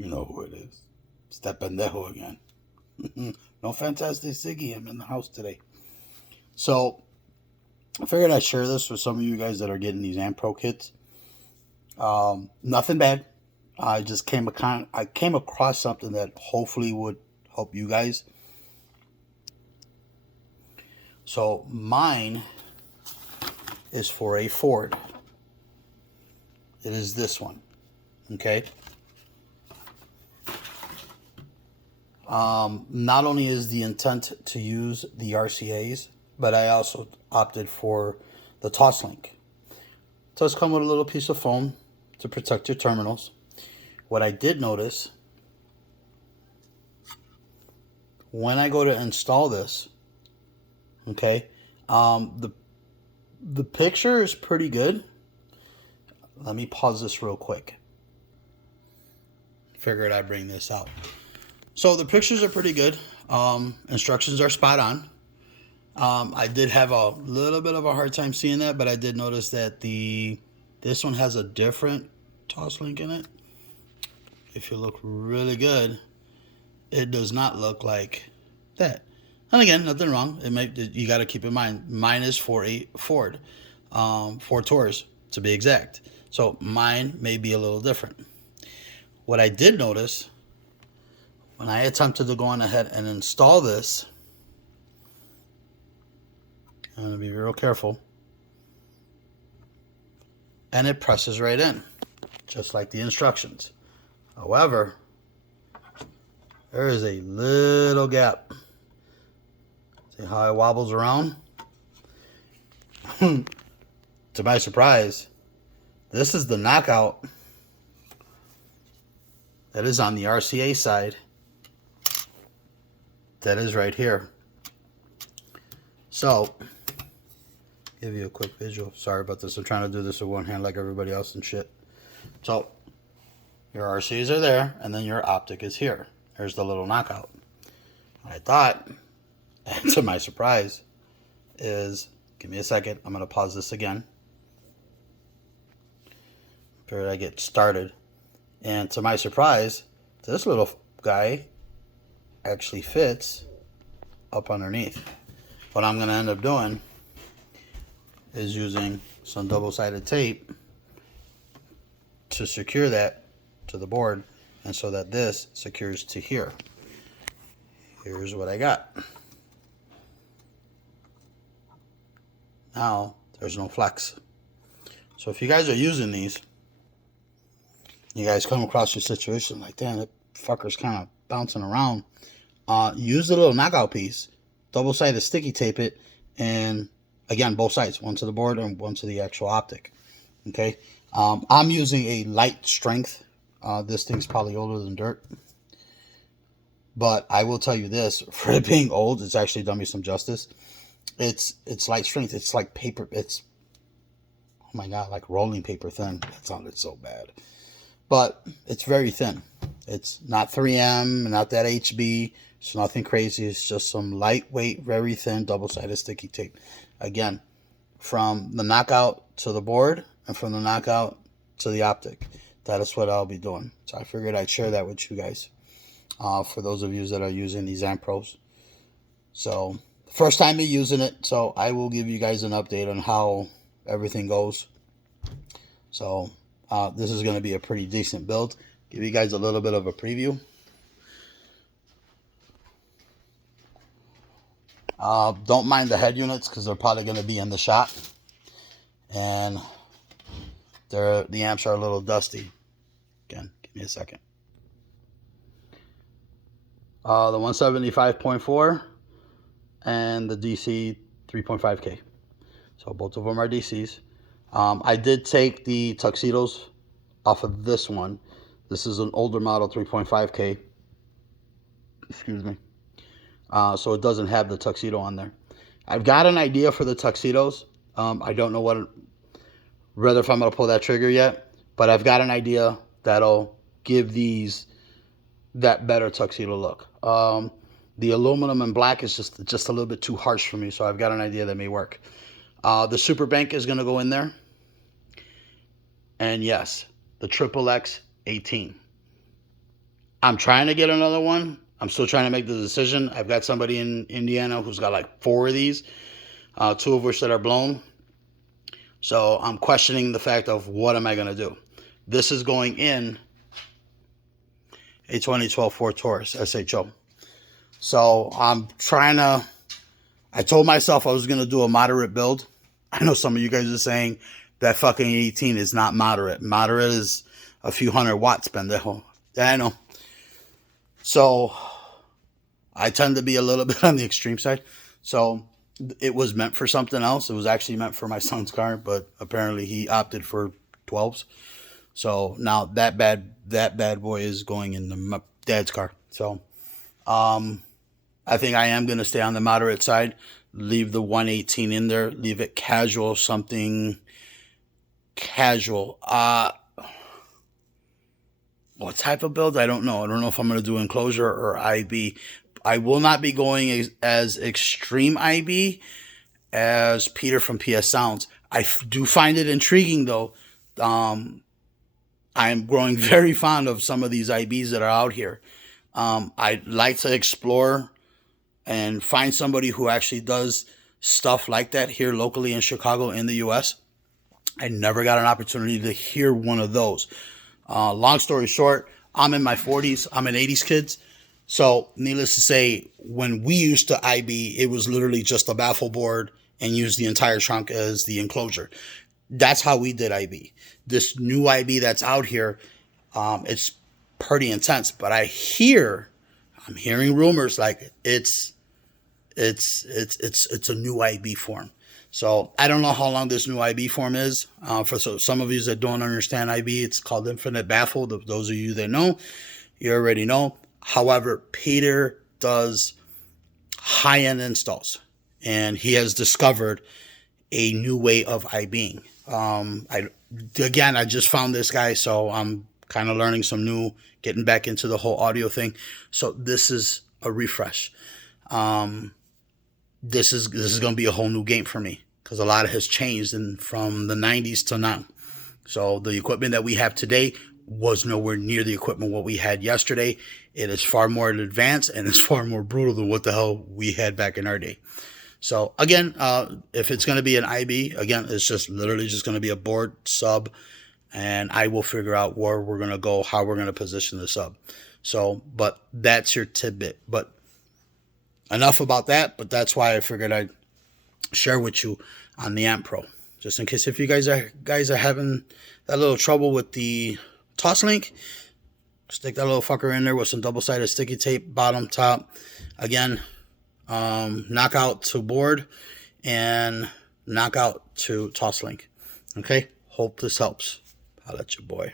You know who it is. It's that pendejo again. No Fantastic Ziggy. I'm in the house today. So, I figured I'd share this with some of you guys that are getting these AMP Pro kits. Nothing bad. I just came across something that hopefully would help you guys. So, mine is for a Ford. It is this one. Okay. Not only is the intent to use the RCAs, but I also opted for the TOS link. It does come with a little piece of foam to protect your terminals. What I did notice, when I go to install this, okay, the picture is pretty good. Let me pause this real quick. Figured I'd bring this out. So the pictures are pretty good. Instructions are spot on. I did have a little bit of a hard time seeing that, but I did notice that this one has a different TOS link in it. If you look really good, it does not look like that. And again, nothing wrong. You got to keep in mind, mine is for a Ford, Ford Taurus to be exact. So mine may be a little different. What I did notice when I attempted to go on ahead and install this, I'm going to be real careful, and it presses right in, just like the instructions. However, there is a little gap. See how it wobbles around? To my surprise, this is the knockout that is on the RCA side. That is right here. So, give you a quick visual. Sorry about this. I'm trying to do this with one hand like everybody else and shit. So, your RCAs are there, and then your optic is here. There's the little knockout. What I thought, and to my surprise, is, give me a second. I'm going to pause this again. After I get started. And to my surprise, this little guy actually fits up underneath. What I'm going to end up doing is using some double-sided tape to secure that to the board, and so that this secures to here. Here's what I got. Now there's no flex. So if you guys are using these, you guys come across your situation like, damn, that fucker's kind of bouncing around, use the little knockout piece, double-sided sticky tape it, and again, both sides, one to the board and one to the actual optic. Okay, I'm using a light strength. This thing's probably older than dirt, but I will tell you this: for it being old, it's actually done me some justice. It's light strength. It's like paper. It's, oh my god, like rolling paper thin. That sounded so bad, but it's very thin. It's not 3M, not that HB. It's nothing crazy. It's just some lightweight, very thin, double-sided sticky tape. Again, from the knockout to the board and from the knockout to the optic. That is what I'll be doing. So I figured I'd share that with you guys, for those of you that are using these AMP Pros. So, first time me using it, so I will give you guys an update on how everything goes. So, this is going to be a pretty decent build. Give you guys a little bit of a preview. Don't mind the head units because they're probably going to be in the shop. And the amps are a little dusty. Again, give me a second. The 175.4 and the DC 3.5K. So both of them are DCs. I did take the tuxedos off of this one. This is an older model 3.5K. Excuse me. So it doesn't have the tuxedo on there. I've got an idea for the tuxedos. I don't know whether if I'm going to pull that trigger yet, but I've got an idea that'll give these that better tuxedo look. The aluminum and black is just a little bit too harsh for me, so I've got an idea that may work. The Super Bank is going to go in there. And yes, the XXX 18. I'm trying to get another one. I'm still trying to make the decision. I've got somebody in Indiana who's got like 4 of these, 2 of which that are blown. So I'm questioning the fact of what am I going to do. This is going in a 2012 Ford Taurus SHO. So I'm trying to, I told myself I was going to do a moderate build. I know some of you guys are saying that fucking 18 is not moderate. Moderate is a few hundred watts, pendejo. Yeah, I know. So I tend to be a little bit on the extreme side. So it was meant for something else. It was actually meant for my son's car, but apparently he opted for 12s. So now that bad boy is going in my dad's car. So I think I am going to stay on the moderate side. Leave the 118 in there. Leave it casual, something casual. What type of build? I don't know. I don't know if I'm going to do enclosure or IB. I will not be going as extreme IB as Peter from PS Sounds. I do find it intriguing, though. I'm growing very fond of some of these IBs that are out here. I'd like to explore and find somebody who actually does stuff like that here locally in Chicago in the U.S. I never got an opportunity to hear one of those. Long story short, I'm in my 40s. I'm an 80s kid. So needless to say, when we used to IB, it was literally just a baffle board and use the entire trunk as the enclosure. That's how we did IB. This new IB that's out here, it's pretty intense. But I'm hearing rumors like it's a new IB form. So I don't know how long this new IB form is. For some of you that don't understand IB, it's called Infinite Baffle. Those of you that know, you already know. However, Peter does high-end installs, and he has discovered a new way of IBing. I just found this guy, so I'm kind of learning some new, getting back into the whole audio thing. So this is a refresh. This is going to be a whole new game for me because a lot has changed from the 90s to now. So the equipment that we have today was nowhere near the equipment what we had yesterday. It is far more advanced and it's far more brutal than what the hell we had back in our day. So again, if it's going to be an IB, again, it's just literally just going to be a board sub, and I will figure out where we're going to go, how we're going to position the sub. So, but that's your tidbit. But enough about that. But that's why I figured I'd share with you on the Amp Pro, just in case if you guys are having that little trouble with the TOS link. Stick that little fucker in there with some double-sided sticky tape, bottom, top. Again, knockout to board and knockout to TOS link. Okay, hope this helps. I'll let you boy.